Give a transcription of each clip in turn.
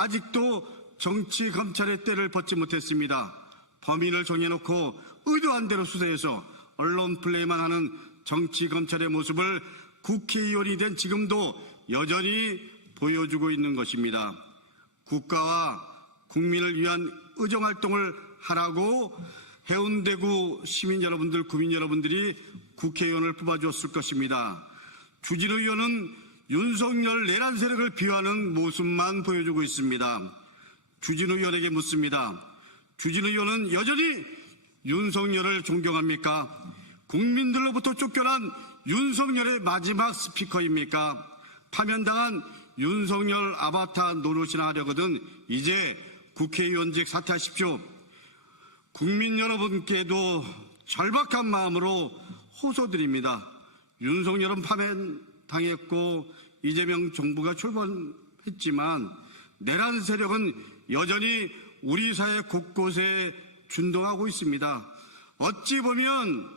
아직도 정치 검찰의 때를 벗지 못했습니다. 범인을 정해놓고 의도한 대로 수사해서 언론 플레이만 하는 정치 검찰의 모습을 국회의원이 된 지금도 여전히 보여주고 있는 것입니다. 국가와 국민을 위한 의정활동을 하라고 해운대구 시민 여러분들, 구민 여러분들이 국회의원을 뽑아주었을 것입니다. 주진우 의원은 윤석열 내란 세력을 비하하는 모습만 보여주고 있습니다. 주진우 의원에게 묻습니다. 주진우 의원은 여전히 윤석열을 존경합니까? 국민들로부터 쫓겨난 윤석열의 마지막 스피커입니까? 파면당한 윤석열 아바타 노릇이나 하려거든 이제 국회의원직 사퇴하십시오. 국민 여러분께도 절박한 마음으로 호소드립니다. 윤석열은 파면당했고 이재명 정부가 출범했지만 내란 세력은 여전히 우리 사회 곳곳에 준동하고 있습니다. 어찌 보면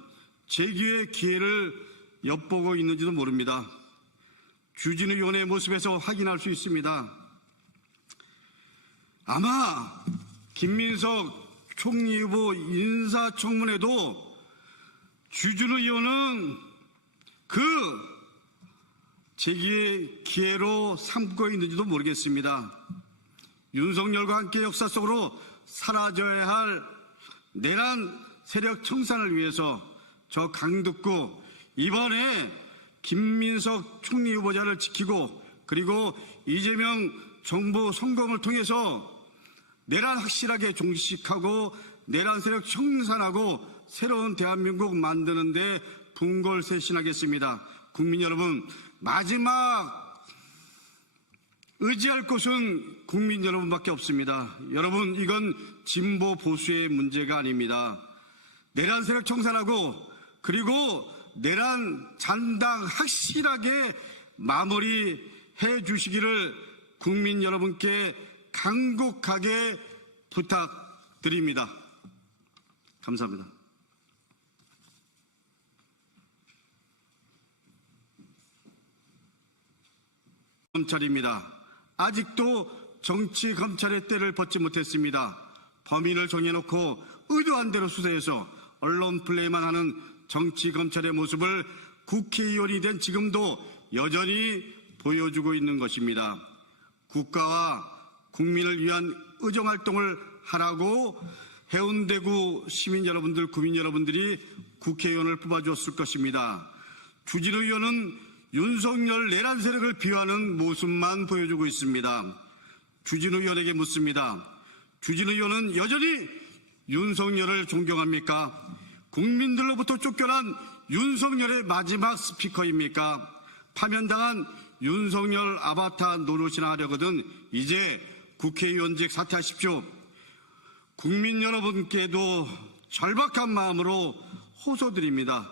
재기의 기회를 엿보고 있는지도 모릅니다. 주진우 의원의 모습에서 확인할 수 있습니다. 아마 김민석 총리 후보 인사청문회도 주진우 의원은 그 재기의 기회로 삼고 있는지도 모르겠습니다. 윤석열과 함께 역사 속으로 사라져야 할 내란 세력 청산을 위해서 저 강북구 이번에 김민석 총리 후보자를 지키고 그리고 이재명 정부 성공을 통해서 내란 확실하게 종식하고 내란 세력 청산하고 새로운 대한민국 만드는데 분골쇄신하겠습니다. 국민 여러분, 마지막 의지할 곳은 국민 여러분밖에 없습니다. 여러분, 이건 진보 보수의 문제가 아닙니다. 내란 세력 청산하고 그리고 내란 잔당 확실하게 마무리해 주시기를 국민 여러분께 간곡하게 부탁드립니다. 감사합니다. 검찰입니다. 아직도 정치 검찰의 때를 벗지 못했습니다. 범인을 정해놓고 의도한 대로 수사해서 언론 플레이만 하는 정치 검찰의 모습을 국회의원이 된 지금도 여전히 보여주고 있는 것입니다. 국가와 국민을 위한 의정활동을 하라고 해운대구 시민 여러분들, 구민 여러분들이 국회의원을 뽑아주었을 것입니다. 주진우 의원은 윤석열 내란 세력을 비하하는 모습만 보여주고 있습니다. 주진우 의원에게 묻습니다. 주진우 의원은 여전히 윤석열을 존경합니까? 국민들로부터 쫓겨난 윤석열의 마지막 스피커입니까? 파면당한 윤석열 아바타 노릇이나 하려거든 이제 국회의원직 사퇴하십시오. 국민 여러분께도 절박한 마음으로 호소드립니다.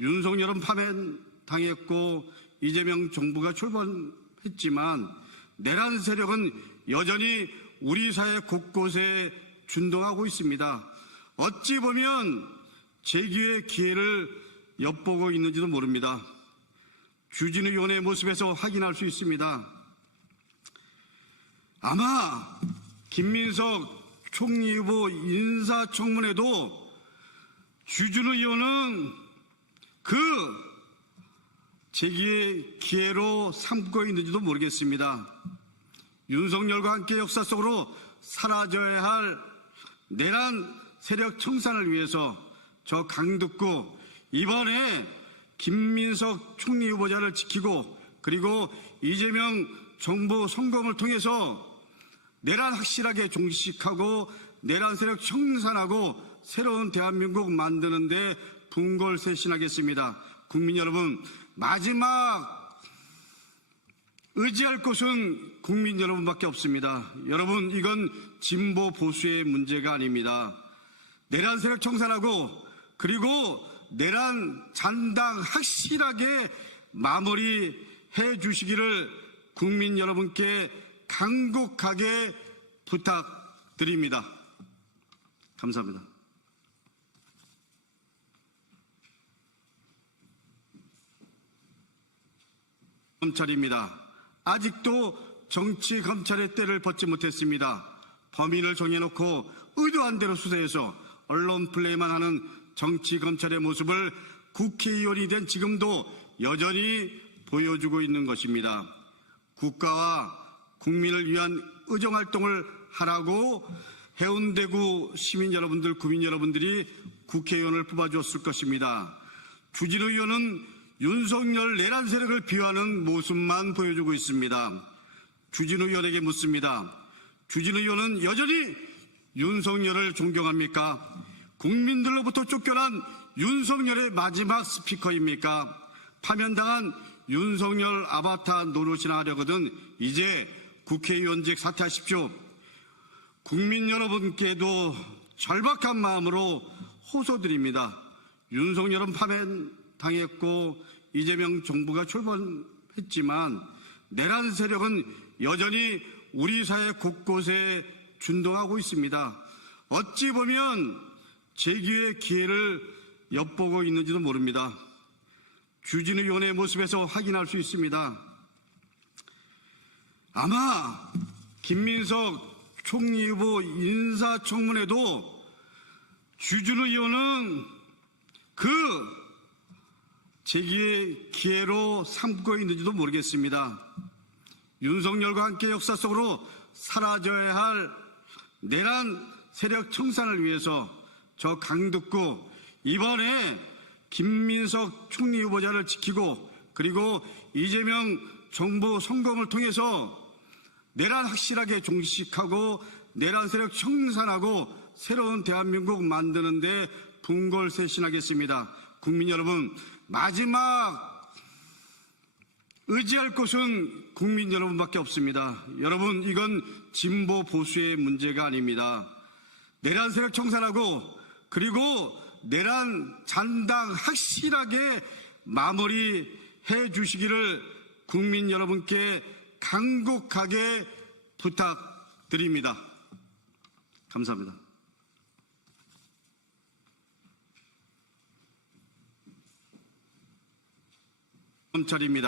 윤석열은 파면당했고 이재명 정부가 출범했지만 내란 세력은 여전히 우리 사회 곳곳에 준동하고 있습니다. 어찌 보면 재기의 기회를 엿보고 있는지도 모릅니다. 주진우 의원의 모습에서 확인할 수 있습니다. 아마 김민석 총리 후보 인사청문회도 주진우 의원은 그 재기의 기회로 삼고 있는지도 모르겠습니다. 윤석열과 함께 역사 속으로 사라져야 할 내란 세력 청산을 위해서 저 강북구 이번에 김민석 총리 후보자를 지키고 그리고 이재명 정부 성공을 통해서 내란 확실하게 종식하고 내란 세력 청산하고 새로운 대한민국 만드는데 분골쇄신하겠습니다. 국민 여러분, 마지막 의지할 곳은 국민 여러분밖에 없습니다. 여러분, 이건 진보 보수의 문제가 아닙니다. 내란 세력 청산하고 그리고 내란 잔당 확실하게 마무리해 주시기를 국민 여러분께 간곡하게 부탁드립니다. 감사합니다. 검찰입니다. 아직도 정치 검찰의 때를 벗지 못했습니다. 범인을 정해놓고 의도한 대로 수사해서 언론 플레이만 하는 정치 검찰의 모습을 국회의원이 된 지금도 여전히 보여주고 있는 것입니다. 국가와 국민을 위한 의정활동을 하라고 해운대구 시민 여러분들, 구민 여러분들이 국회의원을 뽑아주었을 것입니다. 주진우 의원은 윤석열 내란 세력을 비호하는 모습만 보여주고 있습니다. 주진우 의원에게 묻습니다. 주진우 의원은 여전히 윤석열을 존경합니까? 국민들로부터 쫓겨난 윤석열의 마지막 스피커입니까? 파면당한 윤석열 아바타 노릇이나 하려거든 이제 국회의원직 사퇴하십시오. 국민 여러분께도 절박한 마음으로 호소드립니다. 윤석열은 파면당했고 이재명 정부가 출범했지만 내란 세력은 여전히 우리 사회 곳곳에 준동하고 있습니다. 어찌 보면 재기의 기회를 엿보고 있는지도 모릅니다. 주진우 의원의 모습에서 확인할 수 있습니다. 아마 김민석 총리 후보 인사청문회도 주진우 의원은 그 재기의 기회로 삼고 있는지도 모르겠습니다. 윤석열과 함께 역사 속으로 사라져야 할 내란 세력 청산을 위해서 저 강북구 이번에 김민석 총리 후보자를 지키고 그리고 이재명 정부 성공을 통해서 내란 확실하게 종식하고 내란 세력 청산하고 새로운 대한민국 만드는 데 분골쇄신하겠습니다. 국민 여러분, 마지막 의지할 곳은 국민 여러분밖에 없습니다. 여러분, 이건 진보 보수의 문제가 아닙니다. 내란 세력 청산하고 그리고 내란 잔당 확실하게 마무리해 주시기를 국민 여러분께 간곡하게 부탁드립니다. 감사합니다. 검찰입니다.